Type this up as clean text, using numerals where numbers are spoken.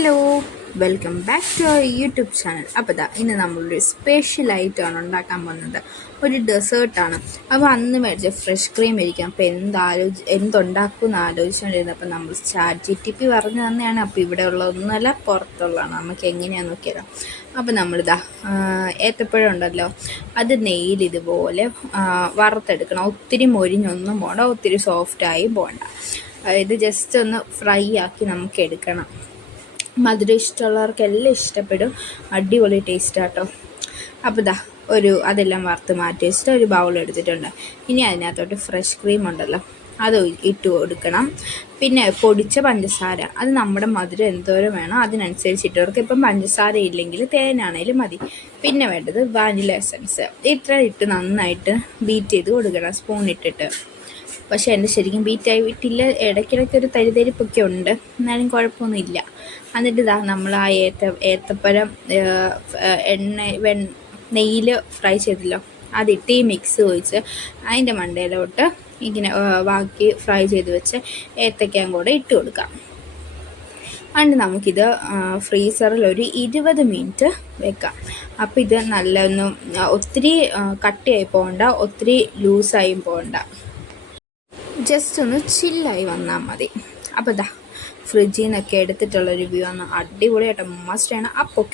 Hello, welcome back to our YouTube channel. അപ്പോൾ ഇന്ന് നമ്മളൊരു സ്പെഷ്യലായിട്ടാണ് ഉണ്ടാക്കാൻ പോകുന്നത്. ഒരു ഡെസേർട്ടാണ്. അപ്പോൾ അന്ന് മേടിച്ച ഫ്രഷ് ക്രീം ഇരിക്കും. അപ്പോൾ എന്തുണ്ടാക്കുമെന്ന് ആലോചിച്ചുകൊണ്ടിരുന്നത്. അപ്പോൾ നമ്മൾ ChatGPT പറഞ്ഞു തന്നെയാണ്. അപ്പോൾ ഇവിടെ ഉള്ളതൊന്നുമല്ല, പുറത്തുള്ളതാണ്. നമുക്ക് എങ്ങനെയാണെന്ന് നോക്കിയാലോ. അപ്പോൾ നമ്മളിതാ ഏത്തപ്പഴം ഉണ്ടല്ലോ, അത് നെയ്യിൽ ഇതുപോലെ വറുത്തെടുക്കണം. ഒത്തിരി മൊരിഞ്ഞൊന്നും പോകണ്ട, ഒത്തിരി സോഫ്റ്റായി പോകണ്ട. ഇത് ജസ്റ്റ് ഒന്ന് ഫ്രൈ ആക്കി നമുക്ക് എടുക്കണം. മധുരം ഇഷ്ടമുള്ളവർക്കെല്ലാം ഇഷ്ടപ്പെടും. അടിപൊളി ടേസ്റ്റാട്ടോ. അപ്പോൾ അതെല്ലാം വറുത്ത് മാറ്റി വെച്ചിട്ട് ഒരു ബൗൾ എടുത്തിട്ടുണ്ട്. ഇനി അതിനകത്തോട്ട് ഫ്രഷ് ക്രീം ഉണ്ടല്ലോ, അത് ഇട്ട് കൊടുക്കണം. പിന്നെ പൊടിച്ച പഞ്ചസാര, അത് നമ്മുടെ മധുരം എന്തോരം വേണോ അതിനനുസരിച്ച് ഇട്ട് കൊടുക്കുക. ഇപ്പം പഞ്ചസാര ഇല്ലെങ്കിൽ തേനാണേലും മതി. പിന്നെ വേണ്ടത് വാനില എസൻസ്. ഇത്ര ഇട്ട് നന്നായിട്ട് ബീറ്റ് ചെയ്ത് കൊടുക്കണം, സ്പൂൺ ഇട്ടിട്ട്. പക്ഷേ എൻ്റെ ശരിക്കും ബീറ്റായി വിട്ടില്ല, ഇടയ്ക്കിടയ്ക്ക് ഒരു തരിതരിപ്പൊക്കെ ഉണ്ട്, എന്നാലും കുഴപ്പമൊന്നുമില്ല. എന്നിട്ട് നമ്മൾ ആ ഏത്തപ്പഴം നെയ്യിൽ ഫ്രൈ ചെയ്തല്ലോ, അതിട്ട് ഈ മിക്സ് ഒഴിച്ച് അതിൻ്റെ മണ്ടയിലോട്ട് ഇങ്ങനെ ബാക്കി ഫ്രൈ ചെയ്ത് വെച്ച് ഏത്തയ്ക്കാൻ കൂടെ ഇട്ട് കൊടുക്കാം. അതുകൊണ്ട് നമുക്കിത് ഫ്രീസറിൽ ഒരു 20 മിനിറ്റ് വെക്കാം. അപ്പോൾ ഇത് ഒത്തിരി കട്ടിയായി പോകണ്ട, ഒത്തിരി ലൂസായും പോകണ്ട, ജസ്റ്റ് ഒന്ന് ചില്ലായി വന്നാൽ മതി. അപ്പോൾ ഫ്രിഡ്ജിൽ നിന്നൊക്കെ എടുത്തിട്ടുള്ള റിവ്യൂ ആണ്, അടിപൊളിയായിട്ട് മസ്റ്റ് ആണ്. അപ്പോൾ